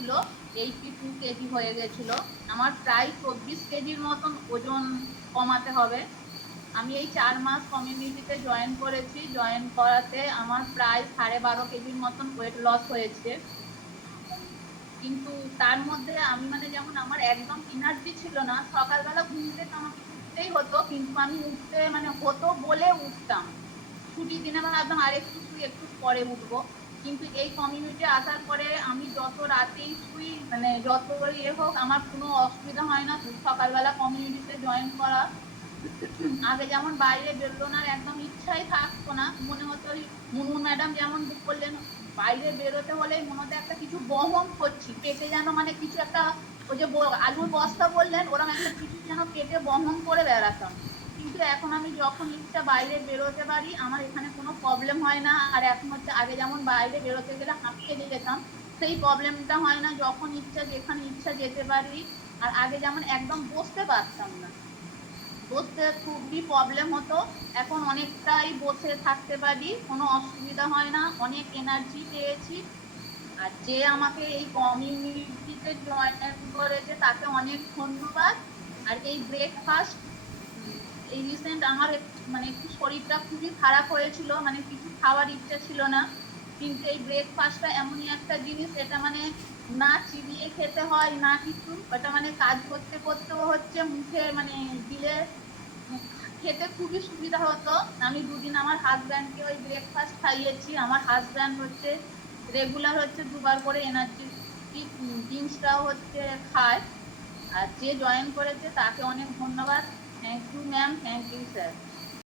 গেছিলো, 82 কেজি হয়ে গেছিলো। আমার প্রায় 24 কেজির মতন ওজন কমাতে হবে। আমি এই 4 মাস কমিউনিটিতে জয়েন করেছি, জয়েন করাতে আমার প্রায় 12.5 কেজির মতন ওয়েট লস হয়েছে। কিন্তু তার মধ্যে আমি মানে যেমন আমার একদম এনার্জি ছিল না, সকালবেলা ঘুম থেকে আমাকে উঠতেই হতো, কিন্তু আমি উঠতে মানে হতো বলে উঠতাম। ছুটির দিনে ভাবতাম আরেকটু শুই, একটু পরে উঠবো। কিন্তু এই কমিউনিটি আসার পরে আমি যত রাতেই শুই মানে যত হোক আমার কোনো অসুবিধা হয় না সকালবেলা কমিউনিটিতে জয়েন করা। আগে যেমন বাইরে বেরোনোর একদম ইচ্ছাই থাকতো না, মনে হতো ওই মুনমুন ম্যাডাম যেমন বললেন বাইরে বেরোতে হলে মনে হতো একটা কিছু বহন করছি পেটে, যেন মানে কিছু একটা, ওই যে আলুর বস্তা বললেন ওরকম একটা কিছু যেন পেটে বহন করে বেড়াতাম। কিন্তু এখন আমি যখন ইচ্ছা বাইরে বেরোতে পারি, আমার এখানে কোনো প্রবলেম হয় না। আর এখন হচ্ছে আগে যেমন বাইরে বেরোতে গেলে হাঁপিয়ে যেতাম, সেই প্রবলেমটা হয় না, যখন ইচ্ছা যেখানে ইচ্ছা যেতে পারি। আর আগে যেমন একদম বসতে পারতাম না, বসতে খুবই প্রবলেম হতো, এখন অনেকটাই বসে থাকতে পারি, কোনো অসুবিধা হয় না, অনেক এনার্জি পেয়েছি। আর যে আমাকে এই কমিউনিটিতে জয়েন করেছে তাকে অনেক ধন্যবাদ। আর এই ব্রেকফাস্ট, এই রিসেন্ট আমার মানে একটু শরীরটা খুবই খারাপ হয়েছিল, মানে কিছু খাওয়ার ইচ্ছা ছিল না, কিন্তু এই ব্রেকফাস্টটা এমনই একটা জিনিস, এটা মানে না চিবিয়ে খেতে হয় না কিছু, ওটা মানে কাজ করতে করতেও হচ্ছে মুখে মানে দিলে খেতে খুবই সুবিধা হতো। আমি দুদিন আমার হাজব্যান্ডকে ওই ব্রেকফাস্ট খাইয়েছি, আমার হাজব্যান্ড হচ্ছে রেগুলার হচ্ছে 2বার করে এনার্জি ড্রিঙ্কসটাও হচ্ছে খায়। আর যে জয়েন করেছে তাকে অনেক ধন্যবাদ। Thank you ma'am, thank you sir.